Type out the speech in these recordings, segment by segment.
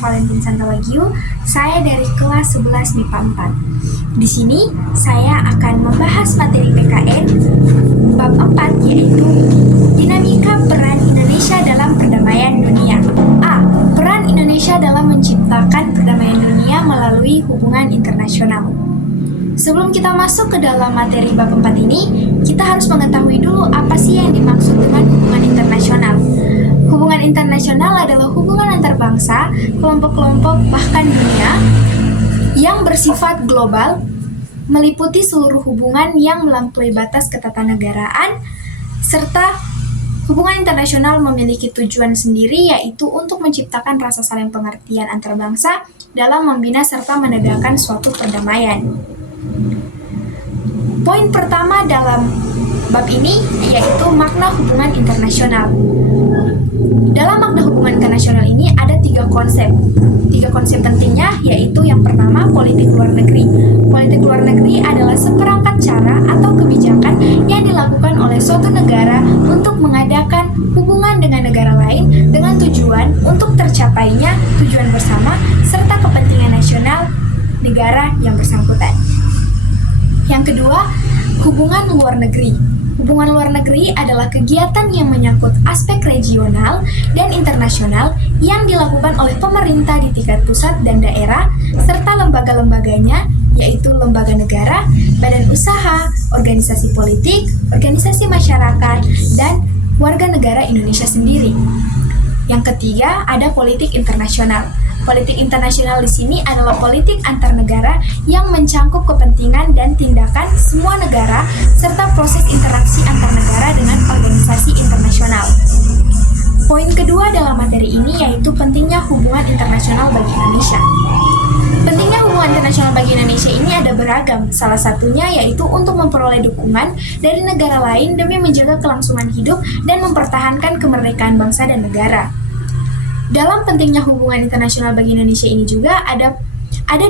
Valentin Santawagyu. Saya dari kelas 11 MIPA 4. Di sini saya akan membahas materi PKN bab 4, yaitu dinamika peran Indonesia dalam perdamaian dunia. A. Peran Indonesia dalam menciptakan perdamaian dunia melalui hubungan internasional. Sebelum kita masuk ke dalam materi bab 4 ini, kita harus mengetahui dulu apa sih yang dimaksud dengan hubungan internasional. Hubungan internasional adalah hubungan antar bangsa, kelompok-kelompok, bahkan dunia yang bersifat global, meliputi seluruh hubungan yang melampaui batas ketatanegaraan, serta hubungan internasional memiliki tujuan sendiri, yaitu untuk menciptakan rasa saling pengertian antar bangsa dalam membina serta menegakkan suatu perdamaian. Poin pertama dalam bab ini yaitu makna hubungan internasional. Dalam makna hubungan internasional ini ada tiga konsep pentingnya, yaitu yang pertama, politik luar negeri. Politik luar negeri adalah seperangkat cara atau kebijakan yang dilakukan oleh suatu negara untuk mengadakan hubungan dengan negara lain dengan tujuan untuk tercapainya tujuan bersama serta kepentingan nasional negara yang bersangkutan. Yang kedua, hubungan luar negeri. Hubungan luar negeri adalah kegiatan yang menyangkut aspek regional dan internasional yang dilakukan oleh pemerintah di tingkat pusat dan daerah, serta lembaga-lembaganya, yaitu lembaga negara, badan usaha, organisasi politik, organisasi masyarakat, dan warga negara Indonesia sendiri. Yang ketiga, ada politik internasional. Politik internasional di sini adalah politik antar negara yang mencangkup kepentingan dan tindakan semua negara serta proses interaksi antar negara dengan organisasi internasional. Poin kedua dalam materi ini yaitu pentingnya hubungan internasional bagi Indonesia. Pentingnya hubungan internasional bagi Indonesia ini ada beragam. Salah satunya yaitu untuk memperoleh dukungan dari negara lain demi menjaga kelangsungan hidup dan mempertahankan kemerdekaan bangsa dan negara. Dalam pentingnya hubungan internasional bagi Indonesia ini juga ada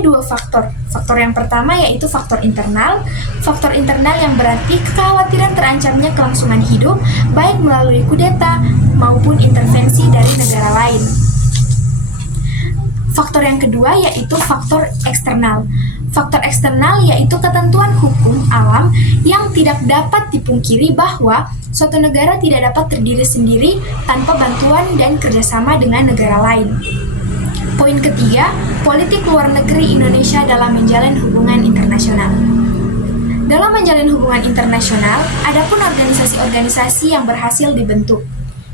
dua faktor. Faktor yang pertama yaitu faktor internal. Faktor internal yang berarti kekhawatiran terancamnya kelangsungan hidup, baik melalui kudeta maupun intervensi dari negara lain. Faktor yang kedua yaitu faktor eksternal. Faktor eksternal yaitu ketentuan hukum alam yang tidak dapat dipungkiri bahwa suatu negara tidak dapat terdiri sendiri tanpa bantuan dan kerjasama dengan negara lain. Poin ketiga, politik luar negeri Indonesia dalam menjalin hubungan internasional. Dalam menjalin hubungan internasional, ada pun organisasi-organisasi yang berhasil dibentuk,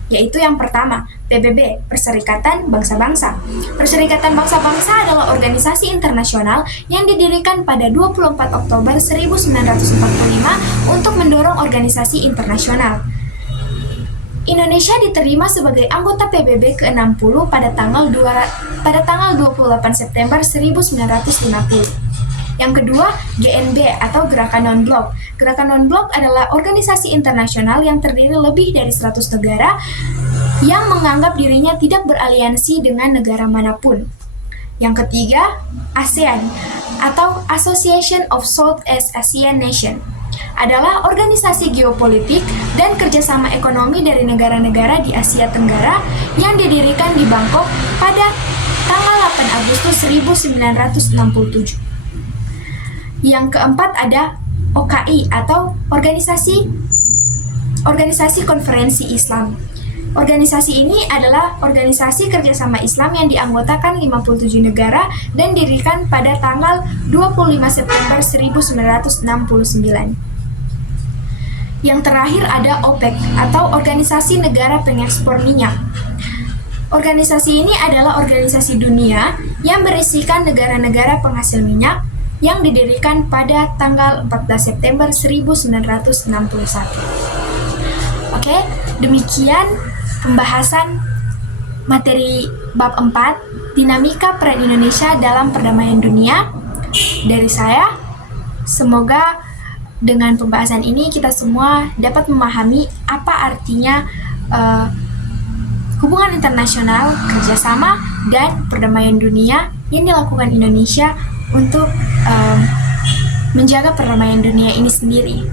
yaitu yang pertama, PBB, Perserikatan Bangsa-Bangsa. Perserikatan Bangsa-Bangsa adalah organisasi internasional yang didirikan pada 24 Oktober 1945 untuk mendorong organisasi internasional. Indonesia diterima sebagai anggota PBB ke-60 pada tanggal 28 September 1950. Yang kedua, GNB atau Gerakan Non-Blok. Gerakan Non-Blok adalah organisasi internasional yang terdiri lebih dari 100 negara yang menganggap dirinya tidak beraliansi dengan negara manapun. Yang ketiga, ASEAN atau Association of Southeast Asian Nations adalah organisasi geopolitik dan kerjasama ekonomi dari negara-negara di Asia Tenggara yang didirikan di Bangkok pada tanggal 8 Agustus 1967. Yang keempat ada OKI atau Organisasi Konferensi Islam. Organisasi ini adalah organisasi kerjasama Islam yang dianggotakan 57 negara dan didirikan pada tanggal 25 September 1969. Yang terakhir ada OPEC atau Organisasi Negara Pengekspor Minyak. Organisasi ini adalah organisasi dunia yang berisikan negara-negara penghasil minyak yang didirikan pada tanggal 14 September 1961. Oke, demikian pembahasan materi bab 4, dinamika peran Indonesia dalam perdamaian dunia dari saya. Semoga dengan pembahasan ini kita semua dapat memahami apa artinya hubungan internasional, kerjasama, dan perdamaian dunia yang dilakukan Indonesia untuk menjaga perdamaian dunia ini sendiri.